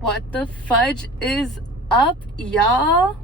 What the fudge is up, y'all?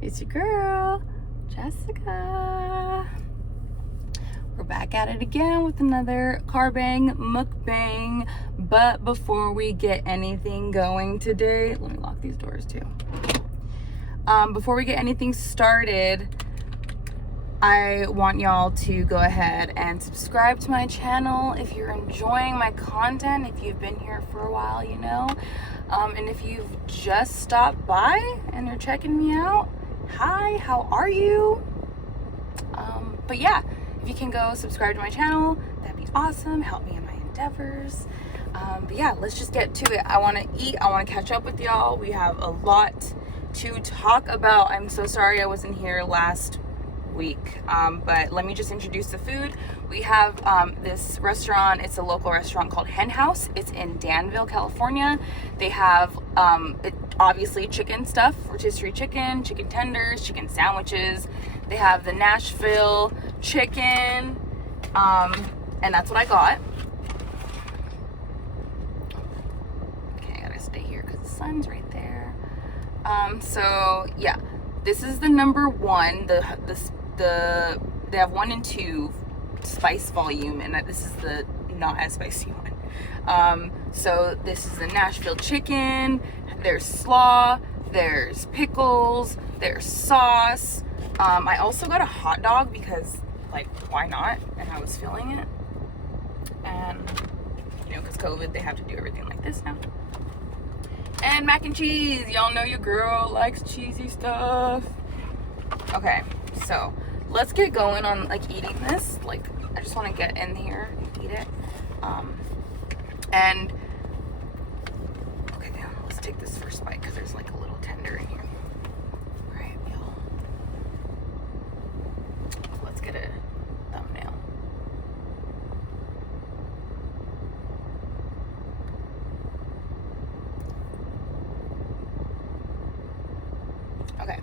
It's your girl, Jessica. We're back at it again with another Carbang mukbang. But before we get anything going today, let me lock these doors too. Before we get anything started, I want y'all to go ahead and subscribe to my channel if you're enjoying my content, if you've been here for a while, you know. And if you've just stopped by and you're checking me out, hi, how are you? But yeah, if you can go subscribe to my channel, that'd be awesome. Help me in my endeavors. But yeah, let's just get to it. I want to eat. I want to catch up with y'all. We have a lot to talk about. I'm so sorry I wasn't here last week, but let me just introduce the food. We have this restaurant. It's a local restaurant called HEN HOUSE. It's in Danville, California. They have obviously chicken stuff, rotisserie chicken, chicken tenders, chicken sandwiches. They have the Nashville chicken, and that's what I got. Okay, I gotta stay here because the sun's right there. So yeah, this is the number one. They have 1 and 2 spice volume, and this is the not as spicy one. So this is the Nashville chicken. There's slaw, there's pickles, there's sauce. I also got a hot dog because, like, why not? And I was feeling it. And, you know, because COVID, they have to do everything like this now. And mac and cheese. Y'all know your girl likes cheesy stuff. Okay, so let's get going on, like, eating this. Like, I just want to get in here and eat it. And okay, let's take this first bite because there's like a little tender in here. All right, y'all. Let's get a thumbnail. Okay.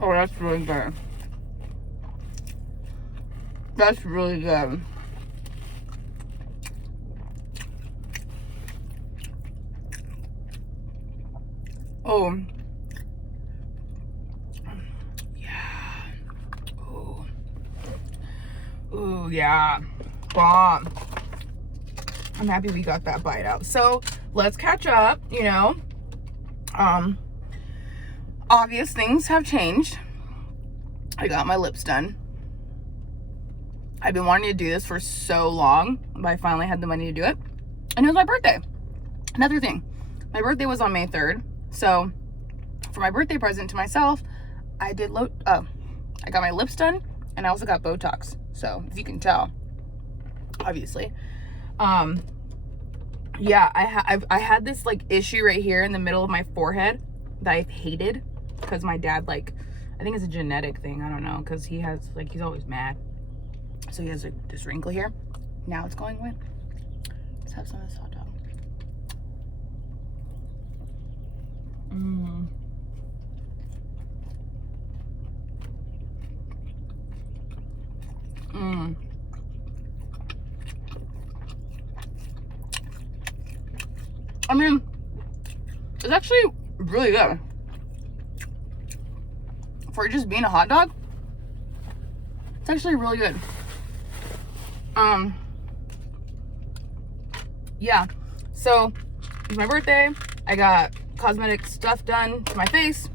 Oh, that's really good. That's really good. Oh. Yeah. Oh. Ooh, yeah. Bomb. I'm happy we got that bite out. So let's catch up, you know. Obvious things have changed. I got my lips done. I've been wanting to do this for so long, but I finally had the money to do it. And it was my birthday. Another thing. My birthday was on May 3rd. So for my birthday present to myself, I got my lips done, and I also got Botox. So if you can tell, obviously. Yeah, I had this like issue right here in the middle of my forehead that I've hated because my dad, like, I think it's a genetic thing. I don't know, because he has, like, he's always mad. So he has this wrinkle here. Now it's going away. Let's have some of this hot dog. I mean, it's actually really good. For just being a hot dog, it's actually really good. Yeah, so it's my birthday. I got cosmetic stuff done to my face.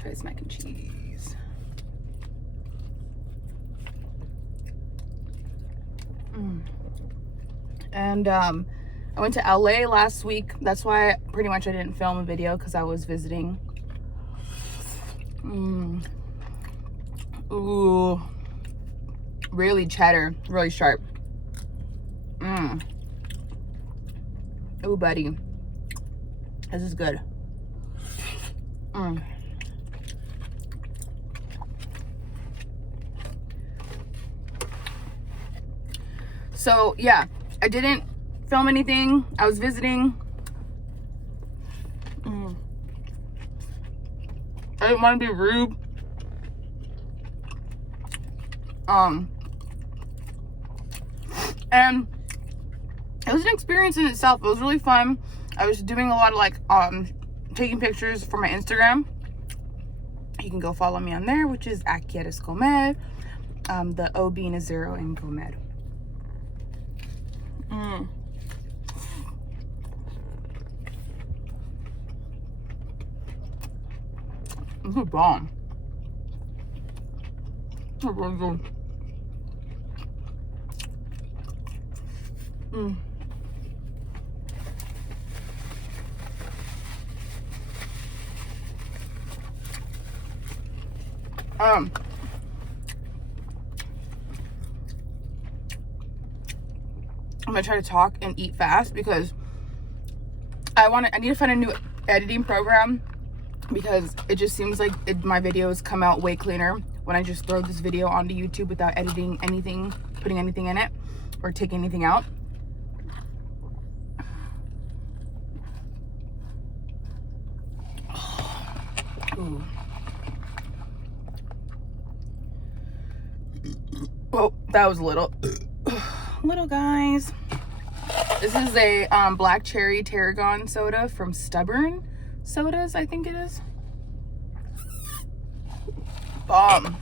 Try this mac and cheese. And I went to LA last week. That's why pretty much I didn't film a video, because I was visiting. Ooh, really cheddar, really sharp. Ooh, buddy. This is good. So yeah, I didn't film anything. I was visiting. I didn't want to be rude. And it was an experience in itself. It was really fun. I was doing a lot of like taking pictures for my Instagram. You can go follow me on there, which is @QuieresComer. The O being a 0 in Comer. This is bomb. This is really good. I'm gonna try to talk and eat fast because I need to find a new editing program, because it just seems like my videos come out way cleaner when I just throw this video onto YouTube without editing anything, putting anything in it, or taking anything out. Ooh. Oh, that was little guys. This is a black cherry Tarragon soda from Stubborn Sodas, I think it is. Bomb.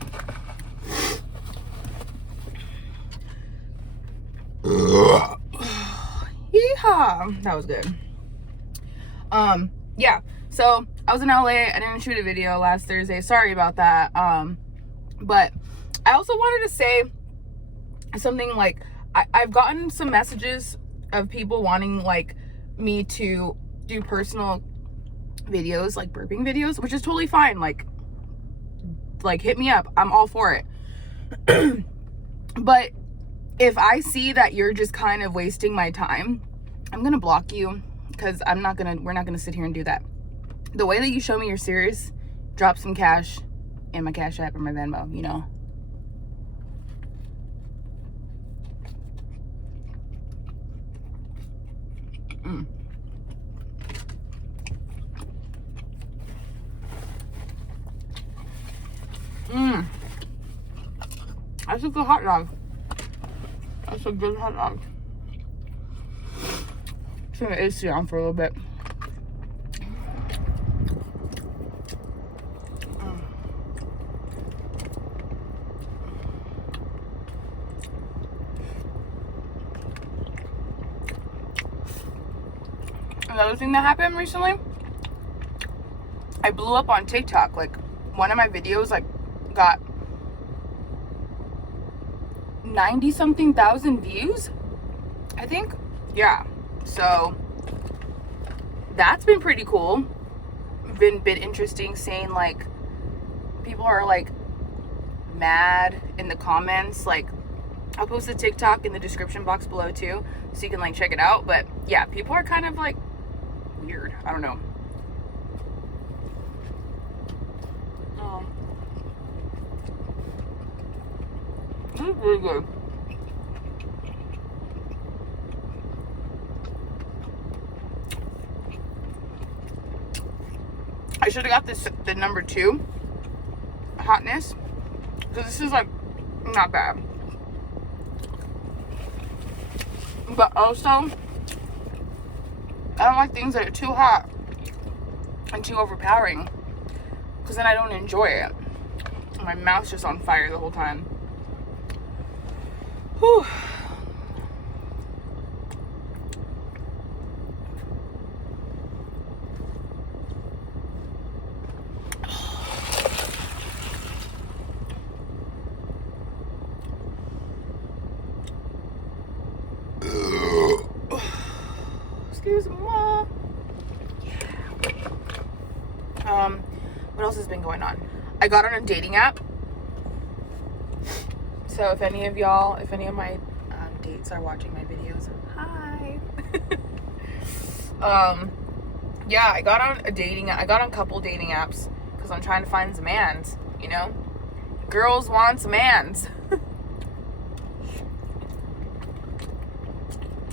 Yeehaw. That was good. Yeah, so I was in LA. I didn't shoot a video last Thursday. Sorry about that. But I also wanted to say something. Like, I've gotten some messages of people wanting like me to do personal videos, like burping videos, which is totally fine. Like hit me up. I'm all for it. But if I see that you're just kind of wasting my time, I'm gonna block you, because we're not gonna sit here and do that. The way that you show me you're serious, drop some cash in my Cash App or my Venmo, you know. That's a good hot dog. That's a good hot dog. Turn the AC on for a little bit. Another thing that happened recently, I blew up on TikTok. Like, one of my videos like got 90-something thousand views, I think. Yeah, so that's been pretty cool. Been a bit interesting seeing like people are like mad in the comments. Like, I'll post the TikTok in the description box below too, so you can like check it out. But yeah, people are kind of like weird. I don't know. This is really good. I should have got the number 2 hotness, because this is like not bad. But also, I don't like things that are too hot and too overpowering, because then I don't enjoy it. My mouth's just on fire the whole time. Whew. Excuse me. Yeah. What else has been going on? I got on a dating app. So if any of my dates are watching my videos, hi. yeah, I got on a couple dating apps because I'm trying to find some mans, you know? Girls want some mans.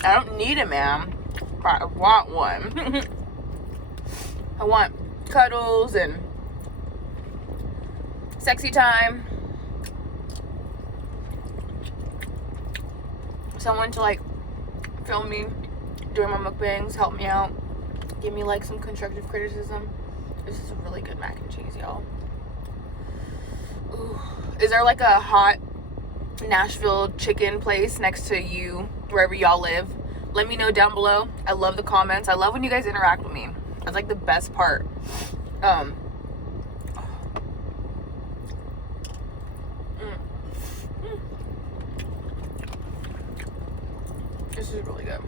I don't need a man, but I want one. I want cuddles and sexy time. Someone to like film me doing my mukbangs, help me out, give me like some constructive criticism. This is a really good mac and cheese, y'all. Ooh. Is there like a hot Nashville chicken place next to you, wherever y'all live? Let me know down below. I love the comments. I love when you guys interact with me. That's like the best part. This is really good.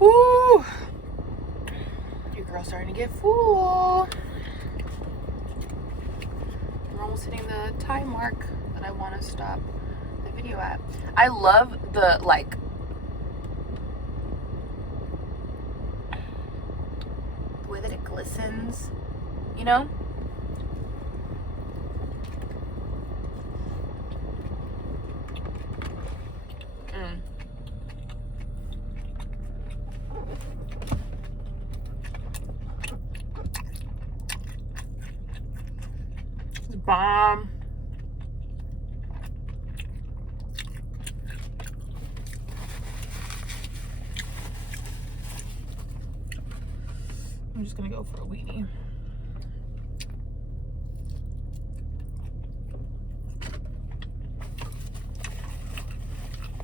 Woo! Your girl's starting to get full. We're almost hitting the time mark that I want to stop the video at. I love the like the way that it glistens, you know? Bomb. I'm just gonna go for a weenie.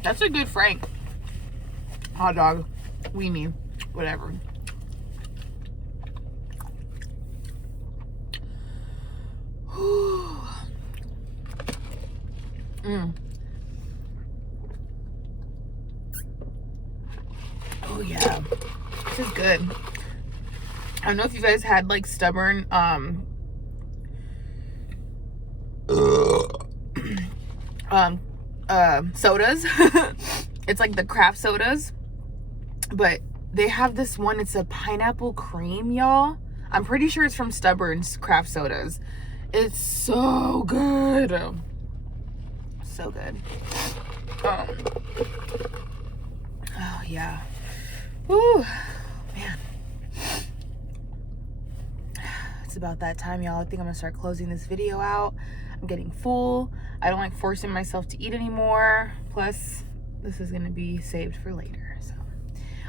That's a good Frank. Hot dog, weenie, whatever. Oh yeah, this is good. I don't know if you guys had like stubborn sodas. It's like the craft sodas, but they have this one. It's a pineapple cream, y'all. I'm pretty sure it's from Stubborn's craft sodas. It's so good. So good. Oh yeah. Woo, man. It's about that time, y'all. I think I'm gonna start closing this video out. I'm getting full. I don't like forcing myself to eat anymore. Plus, this is gonna be saved for later. So,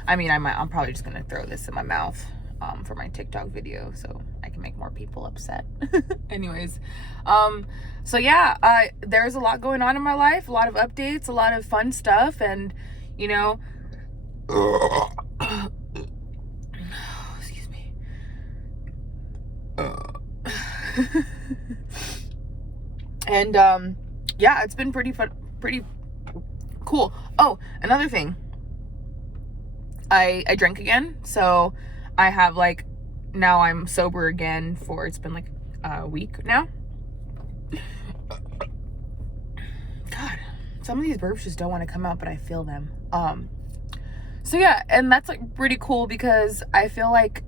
I mean, I'm probably just gonna throw this in my mouth for my TikTok video so I can make more people upset. Anyways, so yeah, there's a lot going on in my life, a lot of updates, a lot of fun stuff, and you know, excuse me. And yeah, it's been pretty fun, pretty cool. Oh, another thing, I drank again, so I have like, now I'm sober again for, it's been like a week now. God, some of these burps just don't want to come out, but I feel them. So yeah, and that's like pretty cool because I feel like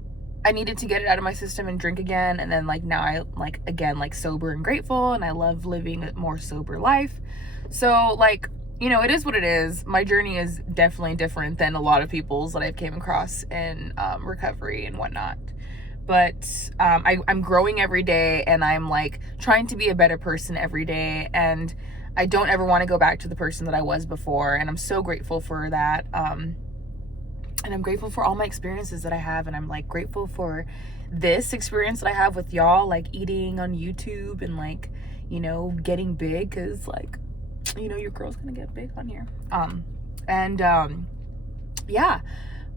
I needed to get it out of my system and drink again, and then like now I like again like sober and grateful, and I love living a more sober life. So like, you know, it is what it is. My journey is definitely different than a lot of people's that I've came across in recovery and whatnot. But I'm growing every day, and I'm like trying to be a better person every day, and I don't ever want to go back to the person that I was before, and I'm so grateful for that. And I'm grateful for all my experiences that I have, and I'm like grateful for this experience that I have with y'all, like eating on YouTube and like, you know, getting big, because like, you know, your girl's gonna get big on here. Yeah,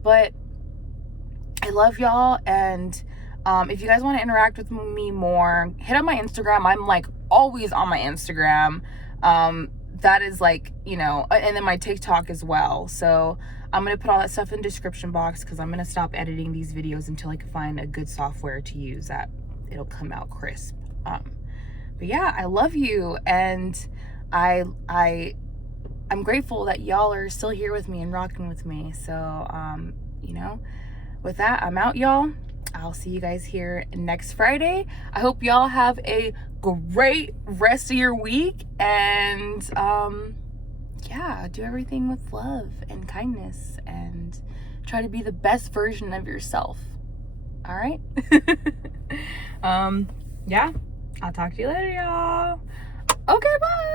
but I love y'all, and if you guys want to interact with me more, hit up my Instagram. I'm like always on my Instagram. That is like, you know, and then my TikTok as well. So I'm gonna put all that stuff in the description box, because I'm gonna stop editing these videos until I can find a good software to use that it'll come out crisp. But yeah, I love you, and I'm grateful that y'all are still here with me and rocking with me. So, you know, with that, I'm out, y'all. I'll see you guys here next Friday. I hope y'all have a great rest of your week. And, yeah, do everything with love and kindness and try to be the best version of yourself. All right? Yeah, I'll talk to you later, y'all. Okay, bye.